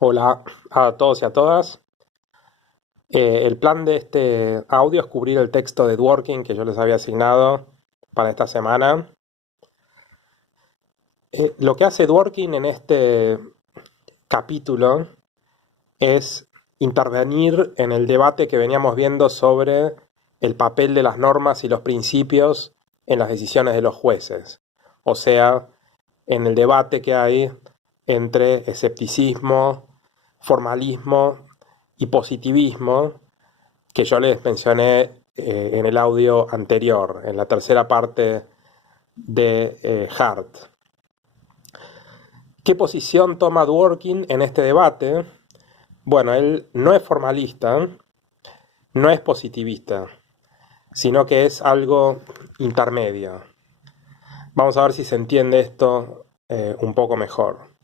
Hola a todos y a todas. El plan de este audio es cubrir el texto de Dworkin que yo les había asignado para esta semana. Lo que hace Dworkin en este capítulo es intervenir en el debate que veníamos viendo sobre el papel de las normas y los principios en las decisiones de los jueces. O sea, en el debate que hay entre escepticismo, formalismo y positivismo, que yo les mencioné en el audio anterior, en la tercera parte de Hart. ¿Qué posición toma Dworkin en este debate? Bueno, él no es formalista, no es positivista, sino que es algo intermedio. Vamos a ver si se entiende esto un poco mejor.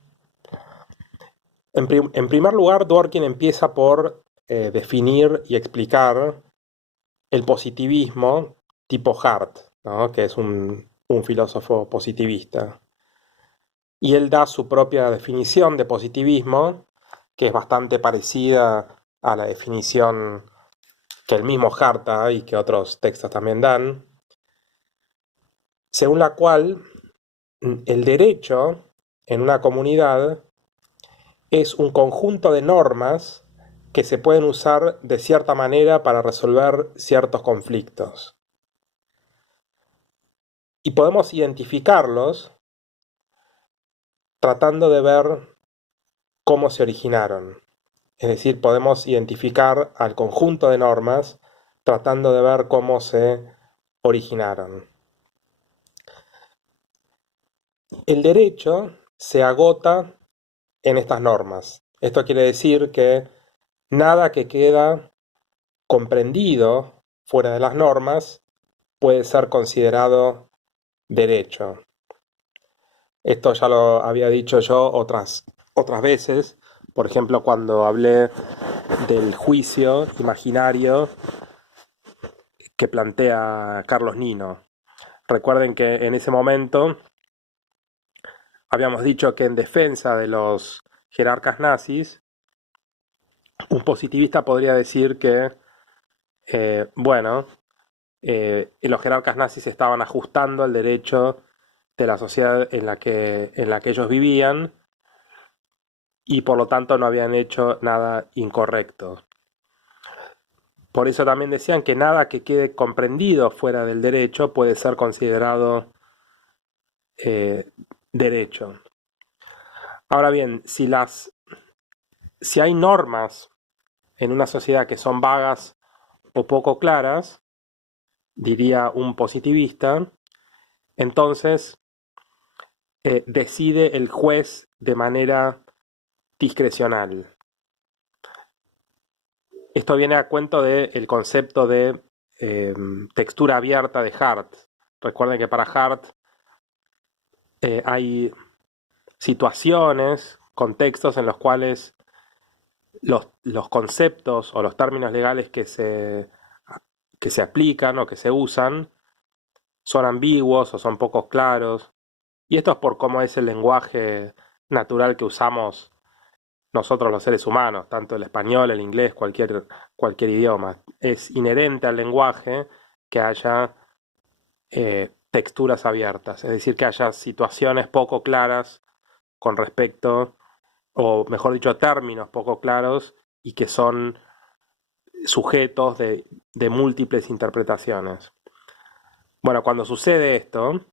En primer lugar, Dworkin empieza por definir y explicar el positivismo tipo Hart, ¿no? Que es un filósofo positivista. Y él da su propia definición de positivismo, que es bastante parecida a la definición que el mismo Hart da y que otros textos también dan, según la cual el derecho en una comunidad es un conjunto de normas que se pueden usar de cierta manera para resolver ciertos conflictos. Y podemos identificarlos tratando de ver cómo se originaron. Es decir, podemos identificar al conjunto de normas tratando de ver cómo se originaron. El derecho se agota en estas normas. Esto quiere decir que nada que queda comprendido fuera de las normas puede ser considerado derecho. Esto ya lo había dicho yo otras veces, por ejemplo, cuando hablé del juicio imaginario que plantea Carlos Nino. Recuerden que en ese momento habíamos dicho que en defensa de los jerarcas nazis, un positivista podría decir que, bueno, los jerarcas nazis estaban ajustando el derecho de la sociedad en la que ellos vivían y por lo tanto no habían hecho nada incorrecto. Por eso también decían que nada que quede comprendido fuera del derecho puede ser considerado eh, derecho. Ahora bien, si hay normas en una sociedad que son vagas o poco claras, diría un positivista, entonces decide el juez de manera discrecional. Esto viene a cuento del concepto de textura abierta de Hart. Recuerden que para Hart hay situaciones, contextos en los cuales los conceptos o los términos legales que se aplican o que se usan son ambiguos o son poco claros. Y esto es por cómo es el lenguaje natural que usamos nosotros los seres humanos, tanto el español, el inglés, cualquier idioma. Es inherente al lenguaje que haya texturas abiertas, es decir, que haya situaciones poco claras con respecto, o mejor dicho, términos poco claros y que son sujetos de múltiples interpretaciones. Bueno, cuando sucede esto,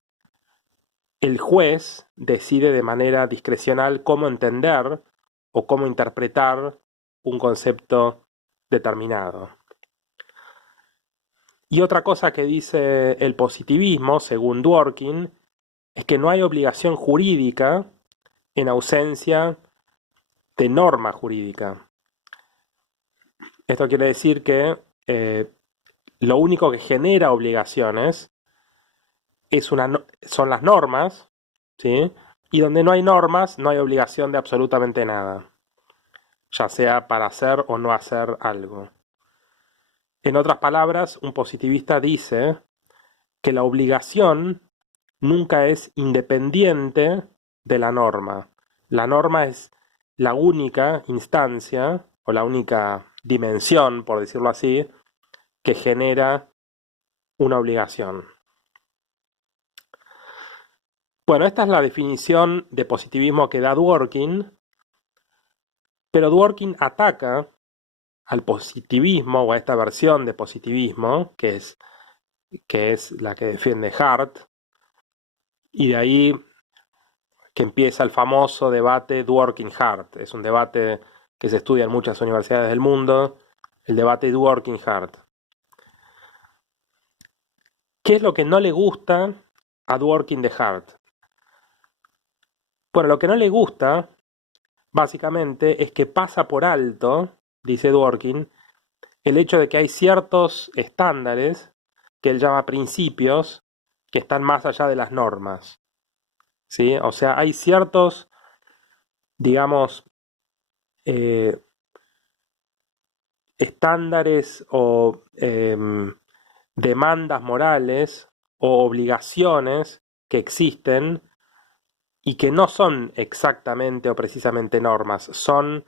el juez decide de manera discrecional cómo entender o cómo interpretar un concepto determinado. Y otra cosa que dice el positivismo, según Dworkin, es que no hay obligación jurídica en ausencia de norma jurídica. Esto quiere decir que lo único que genera obligaciones son las normas, ¿sí? Y donde no hay normas, no hay obligación de absolutamente nada, ya sea para hacer o no hacer algo. En otras palabras, un positivista dice que la obligación nunca es independiente de la norma. La norma es la única instancia o la única dimensión, por decirlo así, que genera una obligación. Bueno, esta es la definición de positivismo que da Dworkin, pero Dworkin ataca al positivismo o a esta versión de positivismo, que es la que defiende Hart, y de ahí que empieza el famoso debate Dworkin-Hart. Es un debate que se estudia en muchas universidades del mundo, el debate Dworkin-Hart. ¿Qué es lo que no le gusta a Dworkin de Hart? Bueno, lo que no le gusta, básicamente, es que pasa por alto, dice Dworkin, el hecho de que hay ciertos estándares que él llama principios que están más allá de las normas. ¿Sí? O sea, hay ciertos, digamos, eh, estándares o demandas morales o obligaciones que existen y que no son exactamente o precisamente normas, son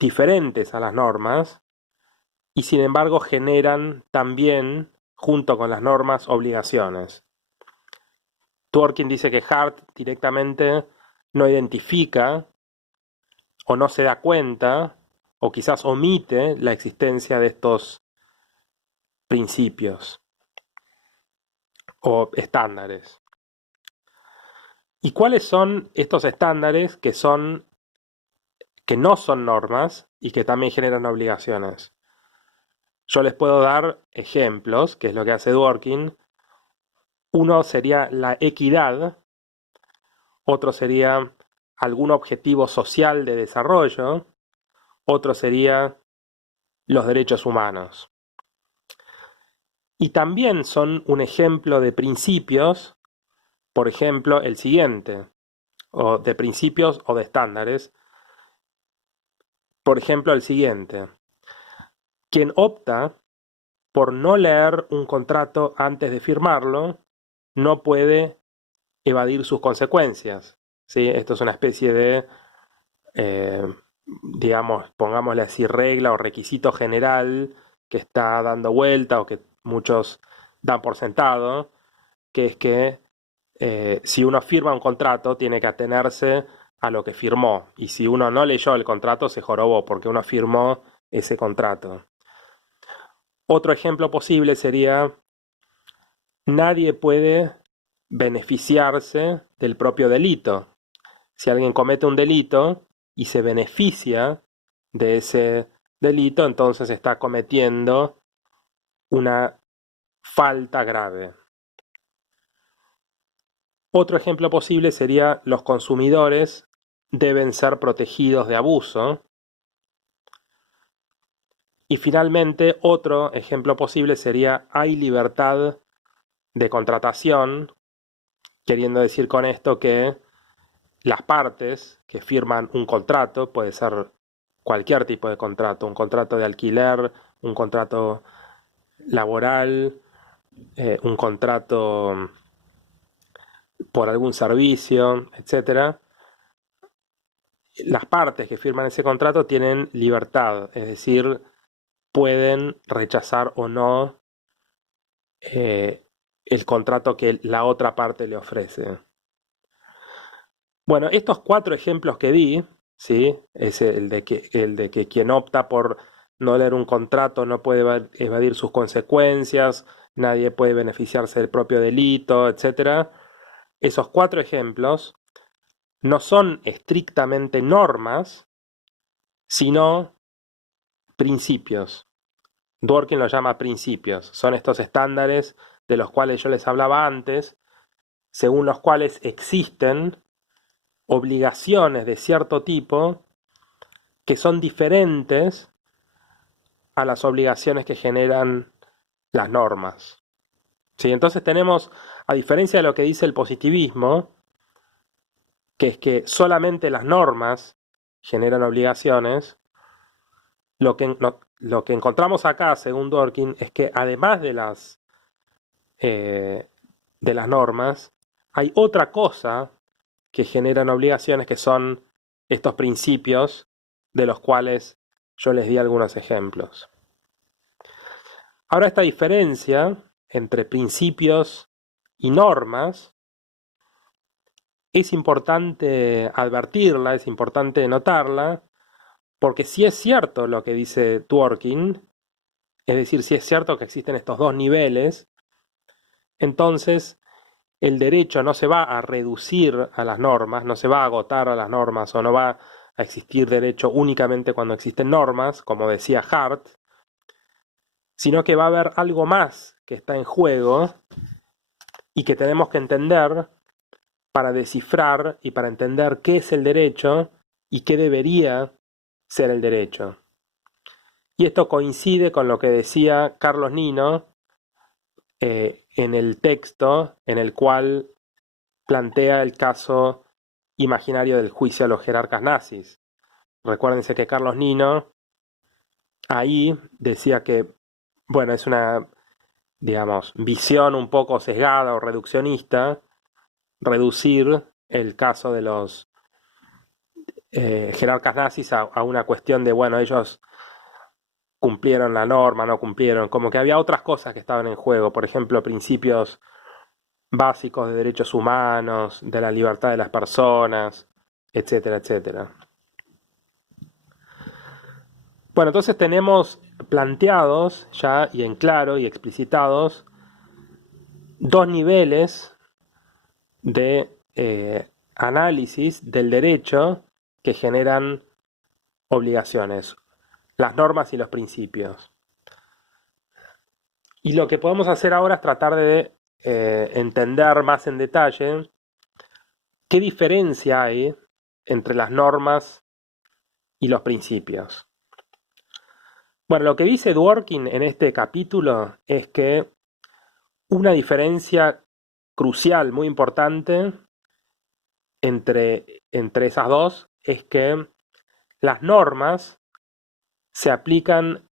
diferentes a las normas y sin embargo generan también, junto con las normas, obligaciones. Dworkin dice que Hart directamente no identifica o no se da cuenta o quizás omite la existencia de estos principios o estándares. ¿Y cuáles son estos estándares que no son normas y que también generan obligaciones? Yo les puedo dar ejemplos, que es lo que hace Dworkin. Uno sería la equidad, otro sería algún objetivo social de desarrollo, otro sería los derechos humanos. Y también son un ejemplo de principios, por ejemplo, el siguiente, o de principios o de estándares. Por ejemplo, el siguiente. Quien opta por no leer un contrato antes de firmarlo, no puede evadir sus consecuencias. ¿Sí? Esto es una especie de, digamos, pongámosle así, regla o requisito general que está dando vuelta o que muchos dan por sentado, que es que si uno firma un contrato tiene que atenerse a lo que firmó, y si uno no leyó el contrato se jorobó porque uno firmó ese contrato. Otro ejemplo posible sería: nadie puede beneficiarse del propio delito. Si alguien comete un delito y se beneficia de ese delito, entonces está cometiendo una falta grave. Otro ejemplo posible sería: los consumidores deben ser protegidos de abuso. Y finalmente, otro ejemplo posible sería: hay libertad de contratación, queriendo decir con esto que las partes que firman un contrato, puede ser cualquier tipo de contrato, un contrato de alquiler, un contrato laboral, un contrato por algún servicio, etcétera. Las partes que firman ese contrato tienen libertad, es decir, pueden rechazar o no el contrato que la otra parte le ofrece. Bueno, estos 4 ejemplos que di, ¿sí? Es el de que quien opta por no leer un contrato no puede evadir sus consecuencias, nadie puede beneficiarse del propio delito, etc. Esos 4 ejemplos no son estrictamente normas, sino principios. Dworkin los llama principios. Son estos estándares de los cuales yo les hablaba antes, según los cuales existen obligaciones de cierto tipo que son diferentes a las obligaciones que generan las normas. ¿Sí? Entonces tenemos, a diferencia de lo que dice el positivismo, que es que solamente las normas generan obligaciones, lo que encontramos acá, según Dworkin, es que además de las normas, hay otra cosa que generan obligaciones que son estos principios de los cuales yo les di algunos ejemplos. Ahora, esta diferencia entre principios y normas es importante advertirla, es importante notarla, porque si es cierto lo que dice Dworkin, es decir, si es cierto que existen estos dos niveles, entonces el derecho no se va a reducir a las normas, no se va a agotar a las normas, o no va a existir derecho únicamente cuando existen normas, como decía Hart, sino que va a haber algo más que está en juego y que tenemos que entender para descifrar y para entender qué es el derecho y qué debería ser el derecho. Y esto coincide con lo que decía Carlos Nino en el texto en el cual plantea el caso imaginario del juicio a los jerarcas nazis. Recuérdense que Carlos Nino ahí decía que, bueno, es una, digamos, visión un poco sesgada o reduccionista, reducir el caso de los jerarcas nazis a una cuestión de, bueno, ellos cumplieron la norma, no cumplieron, como que había otras cosas que estaban en juego, por ejemplo, principios básicos de derechos humanos, de la libertad de las personas, etcétera, etcétera. Bueno, entonces tenemos planteados ya y en claro y explicitados dos niveles de análisis del derecho que generan obligaciones, las normas y los principios. Y lo que podemos hacer ahora es tratar de entender más en detalle qué diferencia hay entre las normas y los principios. Bueno, lo que dice Dworkin en este capítulo es que una diferencia crucial, muy importante, entre esas dos es que las normas se aplican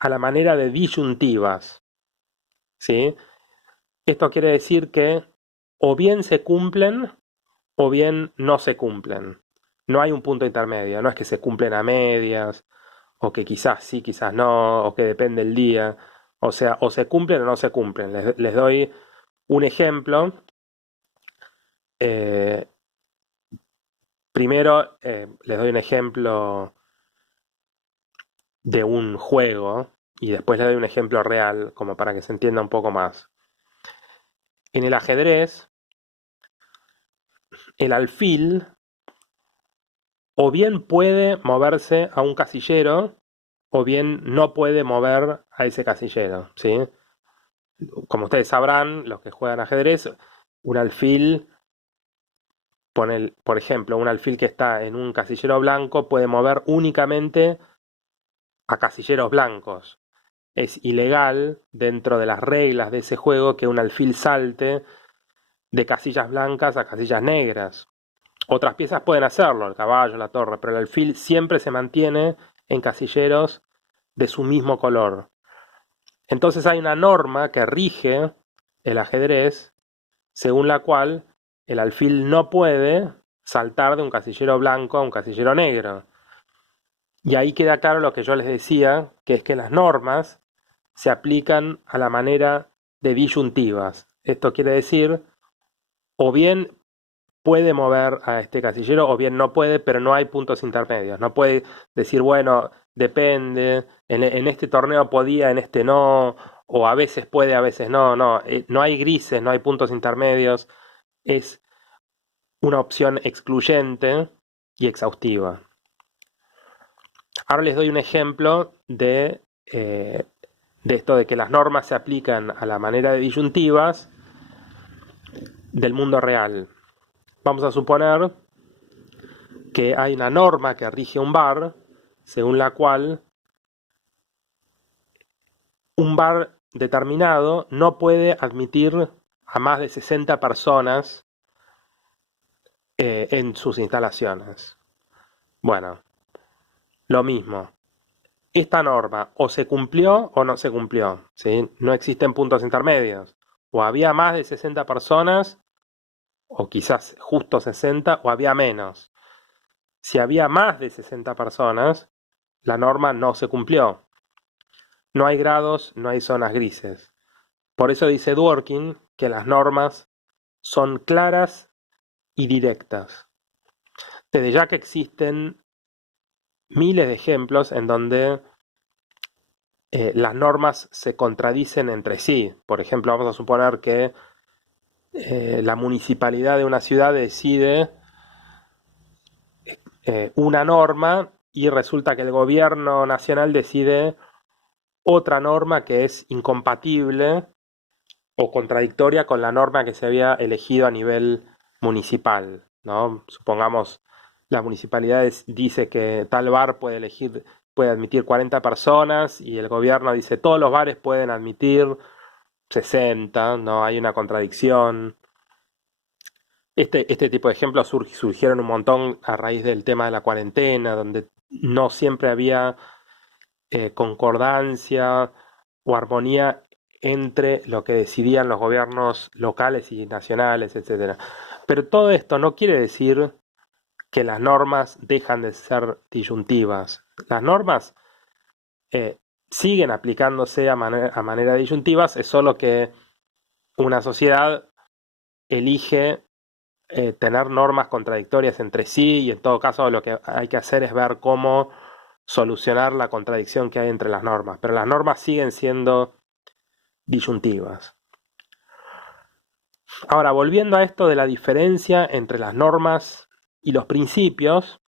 a la manera de disyuntivas, ¿sí? Esto quiere decir que o bien se cumplen o bien no se cumplen. No hay un punto intermedio, no es que se cumplen a medias, o que quizás sí, quizás no, o que depende el día. O sea, o se cumplen o no se cumplen. Les doy un ejemplo. Eh, Primero, les doy un ejemplo de un juego y después les doy un ejemplo real, como para que se entienda un poco más. En el ajedrez, el alfil o bien puede moverse a un casillero o bien no puede mover a ese casillero, ¿sí? Como ustedes sabrán, los que juegan ajedrez, un alfil, por ejemplo, un alfil que está en un casillero blanco puede mover únicamente a casilleros blancos. Es ilegal, dentro de las reglas de ese juego, que un alfil salte de casillas blancas a casillas negras. Otras piezas pueden hacerlo, el caballo, la torre, pero el alfil siempre se mantiene en casilleros de su mismo color. Entonces hay una norma que rige el ajedrez, según la cual el alfil no puede saltar de un casillero blanco a un casillero negro. Y ahí queda claro lo que yo les decía, que es que las normas se aplican a la manera de disyuntivas. Esto quiere decir, o bien puede mover a este casillero o bien no puede, pero no hay puntos intermedios. No puede decir, bueno, depende, en este torneo podía, en este no, o a veces puede, a veces no. No, no hay grises, no hay puntos intermedios. Es una opción excluyente y exhaustiva. Ahora les doy un ejemplo de esto de que las normas se aplican a la manera de disyuntivas del mundo real. Vamos a suponer que hay una norma que rige un bar, según la cual un bar determinado no puede admitir a más de 60 personas en sus instalaciones. Bueno, lo mismo. Esta norma o se cumplió o no se cumplió, ¿sí? No existen puntos intermedios. O había más de 60 personas, o quizás justo 60, o había menos. Si había más de 60 personas, la norma no se cumplió. No hay grados, no hay zonas grises. Por eso dice Dworkin que las normas son claras y directas. Desde ya que existen miles de ejemplos en donde las normas se contradicen entre sí. Por ejemplo, vamos a suponer que la municipalidad de una ciudad decide una norma y resulta que el gobierno nacional decide otra norma que es incompatible o contradictoria con la norma que se había elegido a nivel municipal, ¿no? Supongamos la municipalidad dice que tal bar puede admitir 40 personas y el gobierno dice todos los bares pueden admitir 60, ¿no? Hay una contradicción. Este tipo de ejemplos surgieron un montón a raíz del tema de la cuarentena, donde no siempre había concordancia o armonía entre lo que decidían los gobiernos locales y nacionales, etc. Pero todo esto no quiere decir que las normas dejan de ser disyuntivas. Las normas eh, siguen aplicándose a manera de disyuntivas, es solo que una sociedad elige tener normas contradictorias entre sí y en todo caso lo que hay que hacer es ver cómo solucionar la contradicción que hay entre las normas. Pero las normas siguen siendo disyuntivas. Ahora, volviendo a esto de la diferencia entre las normas y los principios,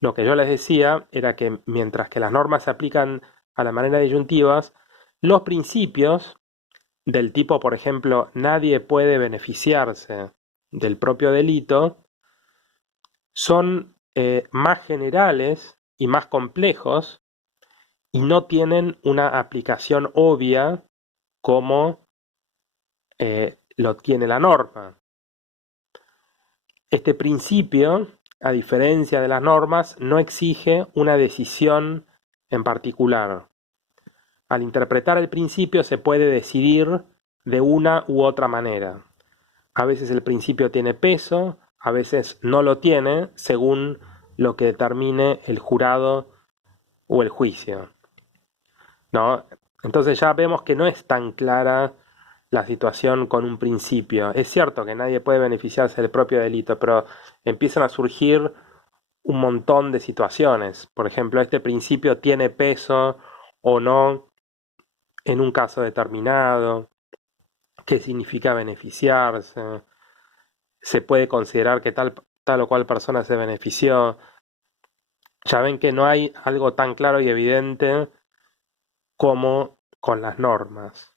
lo que yo les decía era que mientras que las normas se aplican a la manera de disyuntivas, los principios del tipo, por ejemplo, nadie puede beneficiarse del propio delito, son más generales y más complejos y no tienen una aplicación obvia como lo tiene la norma. Este principio, a diferencia de las normas, no exige una decisión en particular. Al interpretar el principio se puede decidir de una u otra manera. A veces el principio tiene peso, a veces no lo tiene, según lo que determine el jurado o el juicio, ¿no? Entonces ya vemos que no es tan clara la situación con un principio. Es cierto que nadie puede beneficiarse del propio delito, pero empiezan a surgir un montón de situaciones. Por ejemplo, este principio tiene peso o no en un caso determinado. ¿Qué significa beneficiarse? ¿Se puede considerar que tal o cual persona se benefició? Ya ven que no hay algo tan claro y evidente como con las normas.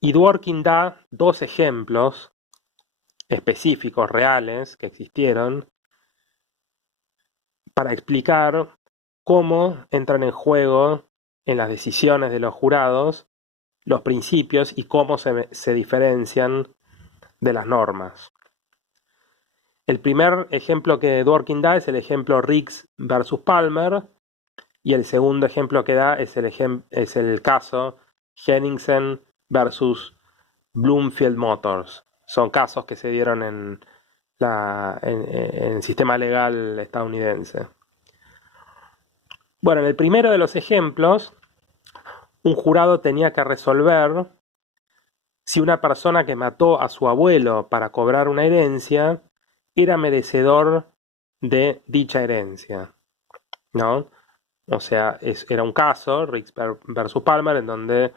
Y Dworkin da dos ejemplos específicos, reales, que existieron, para explicar cómo entran en juego en las decisiones de los jurados los principios y cómo se diferencian de las normas. El primer ejemplo que Dworkin da es el ejemplo Riggs versus Palmer y el segundo ejemplo que da es el caso Henningsen versus Bloomfield Motors. Son casos que se dieron en el sistema legal estadounidense. Bueno, en el primero de los ejemplos, un jurado tenía que resolver si una persona que mató a su abuelo para cobrar una herencia era merecedor de dicha herencia, ¿no? O sea, era un caso, Riggs versus Palmer, en donde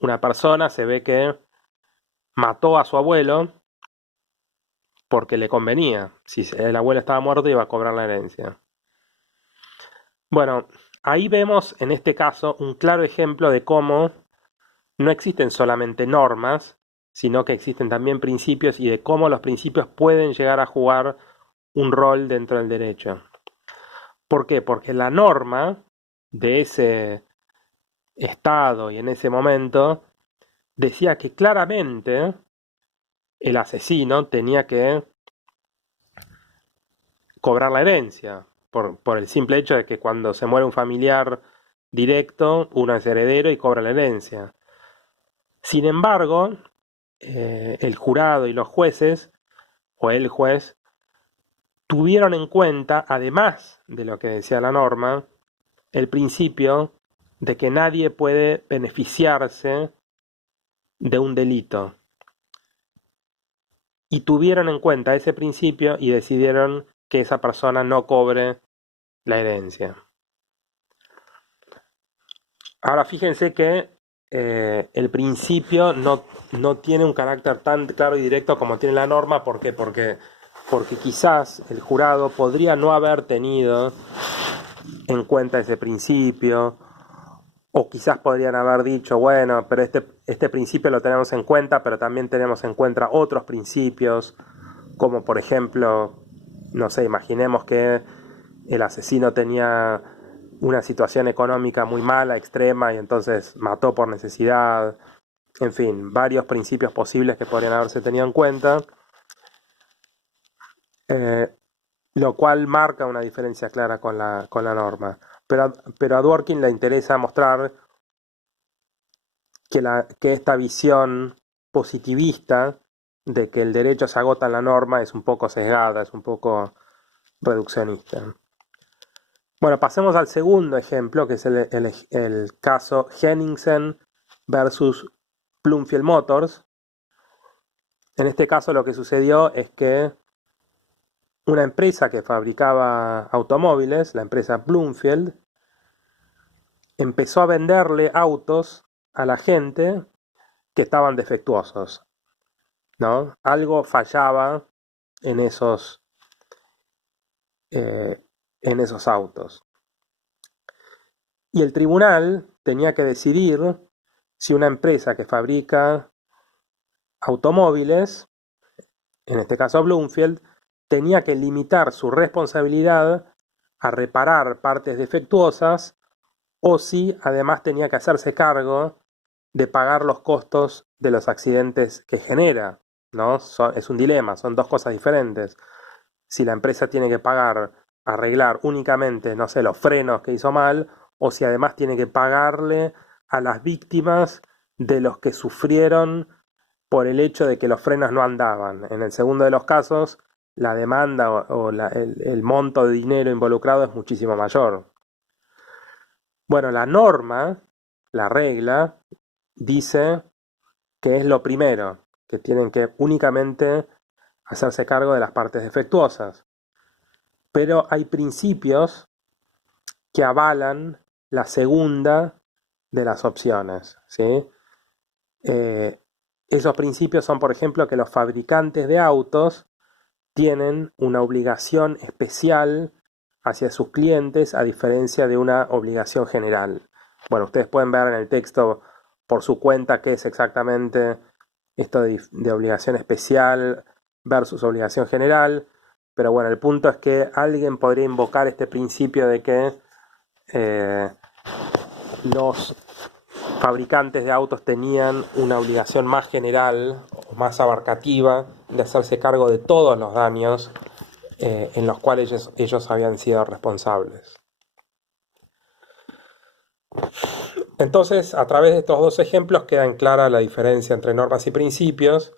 una persona se ve que mató a su abuelo porque le convenía. Si el abuelo estaba muerto, iba a cobrar la herencia. Bueno, ahí vemos en este caso un claro ejemplo de cómo no existen solamente normas, sino que existen también principios y de cómo los principios pueden llegar a jugar un rol dentro del derecho. ¿Por qué? Porque la norma de ese estado y en ese momento decía que claramente el asesino tenía que cobrar la herencia, por el simple hecho de que cuando se muere un familiar directo, uno es heredero y cobra la herencia. Sin embargo, el jurado y los jueces, o el juez, tuvieron en cuenta, además de lo que decía la norma, el principio de que nadie puede beneficiarse de un delito. Y tuvieron en cuenta ese principio y decidieron que esa persona no cobre la herencia. Ahora fíjense que el principio no tiene un carácter tan claro y directo como tiene la norma. ¿Por qué? Porque quizás el jurado podría no haber tenido en cuenta ese principio, o quizás podrían haber dicho, bueno, pero este principio lo tenemos en cuenta, pero también tenemos en cuenta otros principios, como por ejemplo, no sé, imaginemos que el asesino tenía una situación económica muy mala, extrema, y entonces mató por necesidad. En fin, varios principios posibles que podrían haberse tenido en cuenta, lo cual marca una diferencia clara con la norma. Pero a Dworkin le interesa mostrar que esta visión positivista de que el derecho se agota en la norma es un poco sesgada, es un poco reduccionista. Bueno, pasemos al segundo ejemplo, que es el caso Henningsen versus Bloomfield Motors. En este caso lo que sucedió es que una empresa que fabricaba automóviles, la empresa Bloomfield, empezó a venderle autos a la gente que estaban defectuosos, ¿no? Algo fallaba en esos, en esos autos. Y el tribunal tenía que decidir si una empresa que fabrica automóviles, en este caso Bloomfield, tenía que limitar su responsabilidad a reparar partes defectuosas, o si además tenía que hacerse cargo de pagar los costos de los accidentes que genera, ¿no? Es un dilema, son dos cosas diferentes. Si la empresa tiene que pagar, arreglar únicamente, no sé, los frenos que hizo mal, o si además tiene que pagarle a las víctimas de los que sufrieron por el hecho de que los frenos no andaban. En el segundo de los casos, la demanda o el monto de dinero involucrado es muchísimo mayor. Bueno, la norma, la regla, dice que es lo primero, que tienen que únicamente hacerse cargo de las partes defectuosas. Pero hay principios que avalan la segunda de las opciones, ¿sí? Esos principios son, por ejemplo, que los fabricantes de autos tienen una obligación especial hacia sus clientes, a diferencia de una obligación general. Bueno, ustedes pueden ver en el texto por su cuenta qué es exactamente esto de obligación especial versus obligación general, pero bueno, el punto es que alguien podría invocar este principio de que los fabricantes de autos tenían una obligación más general o más abarcativa de hacerse cargo de todos los daños en los cuales ellos habían sido responsables. Entonces, a través de estos dos ejemplos queda en clara la diferencia entre normas y principios.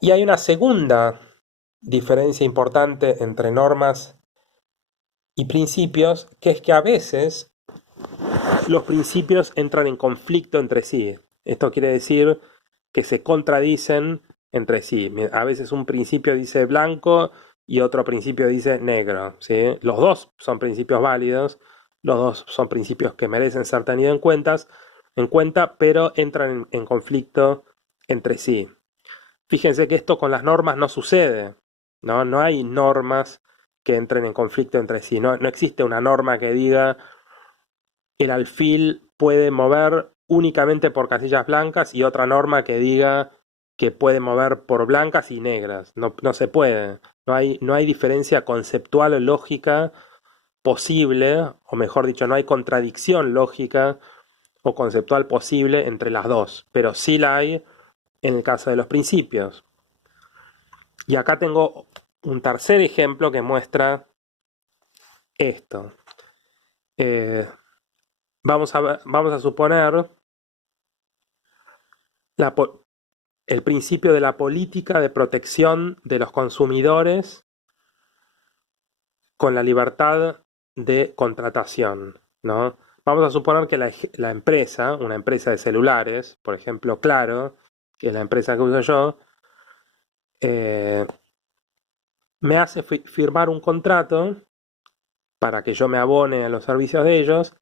Y hay una segunda diferencia importante entre normas y principios, que es que a veces los principios entran en conflicto entre sí. Esto quiere decir que se contradicen entre sí. A veces un principio dice blanco y otro principio dice negro, ¿sí? Los dos son principios válidos, los dos son principios que merecen ser tenidos en cuenta, pero entran en conflicto entre sí. Fíjense que esto con las normas no sucede, ¿no? No hay normas que entren en conflicto entre sí. No existe una norma que diga el alfil puede mover únicamente por casillas blancas y otra norma que diga que puede mover por blancas y negras. No se puede. No hay diferencia conceptual o lógica posible, o mejor dicho, no hay contradicción lógica o conceptual posible entre las dos, pero sí la hay en el caso de los principios. Y acá tengo un tercer ejemplo que muestra esto. Vamos a suponer el principio de la política de protección de los consumidores con la libertad de contratación, ¿no? Vamos a suponer que la empresa, una empresa de celulares, por ejemplo, Claro, que es la empresa que uso yo, eh, me hace firmar un contrato para que yo me abone a los servicios de ellos,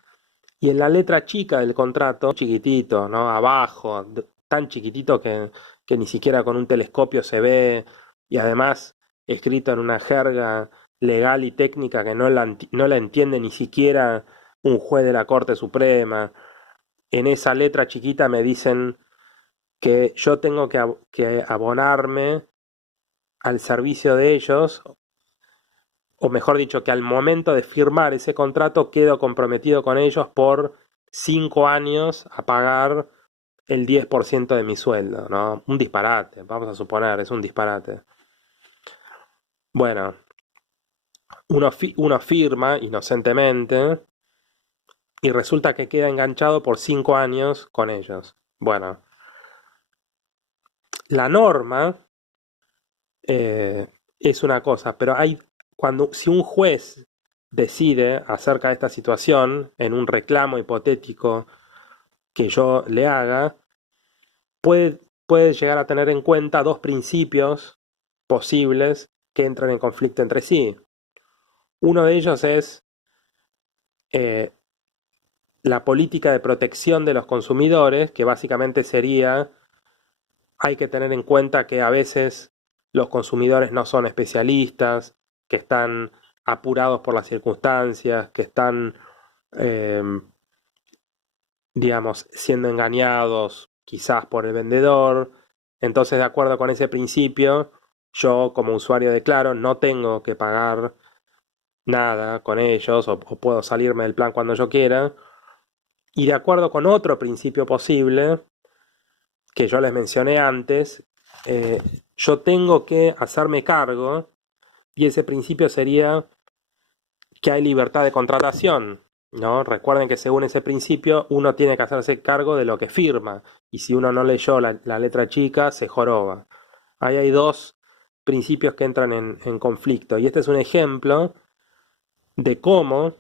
y en la letra chica del contrato, chiquitito, ¿no? Abajo, tan chiquitito que ni siquiera con un telescopio se ve, y además escrito en una jerga legal y técnica que no la entiende ni siquiera un juez de la Corte Suprema. En esa letra chiquita me dicen que yo tengo que abonarme al servicio de ellos, o mejor dicho, que al momento de firmar ese contrato quedo comprometido con ellos por 5 años a pagar el 10% de mi sueldo, ¿no? Un disparate, vamos a suponer, es un disparate. Bueno, uno firma inocentemente y resulta que queda enganchado por 5 años con ellos. Bueno, la norma es una cosa, pero si un juez decide acerca de esta situación en un reclamo hipotético que yo le haga, puede llegar a tener en cuenta dos principios posibles que entran en conflicto entre sí. Uno de ellos es eh, la política de protección de los consumidores, que básicamente sería, hay que tener en cuenta que a veces los consumidores no son especialistas, que están apurados por las circunstancias, que están, eh, digamos, siendo engañados quizás por el vendedor. Entonces, de acuerdo con ese principio, yo como usuario de Claro no tengo que pagar nada con ellos, o puedo salirme del plan cuando yo quiera. Y de acuerdo con otro principio posible que yo les mencioné antes, eh, yo tengo que hacerme cargo, y ese principio sería que hay libertad de contratación, ¿no? Recuerden que según ese principio uno tiene que hacerse cargo de lo que firma, y si uno no leyó la letra chica, se joroba. Ahí hay dos principios que entran en conflicto, y este es un ejemplo de cómo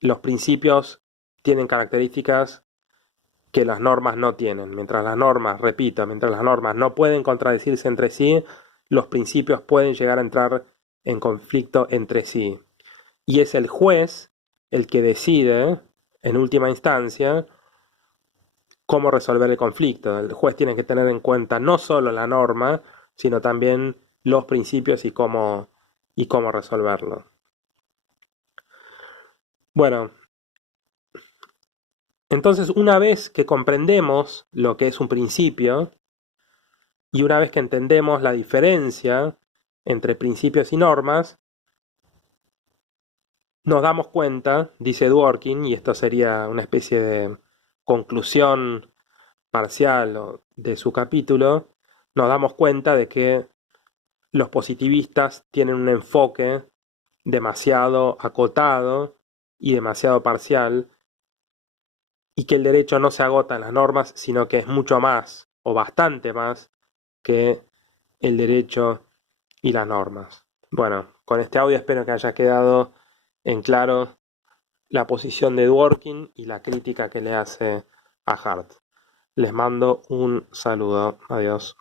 los principios tienen características que las normas no tienen. Mientras las normas, repito, mientras las normas no pueden contradecirse entre sí, los principios pueden llegar a entrar en conflicto entre sí. Y es el juez el que decide, en última instancia, cómo resolver el conflicto. El juez tiene que tener en cuenta no solo la norma, sino también los principios y cómo resolverlo. Bueno, entonces una vez que comprendemos lo que es un principio, y una vez que entendemos la diferencia entre principios y normas, nos damos cuenta, dice Dworkin, y esto sería una especie de conclusión parcial de su capítulo, nos damos cuenta de que los positivistas tienen un enfoque demasiado acotado y demasiado parcial, y que el derecho no se agota en las normas, sino que es mucho más, o bastante más, que el derecho y las normas. Bueno, con este audio espero que haya quedado en claro la posición de Dworkin y la crítica que le hace a Hart. Les mando un saludo. Adiós.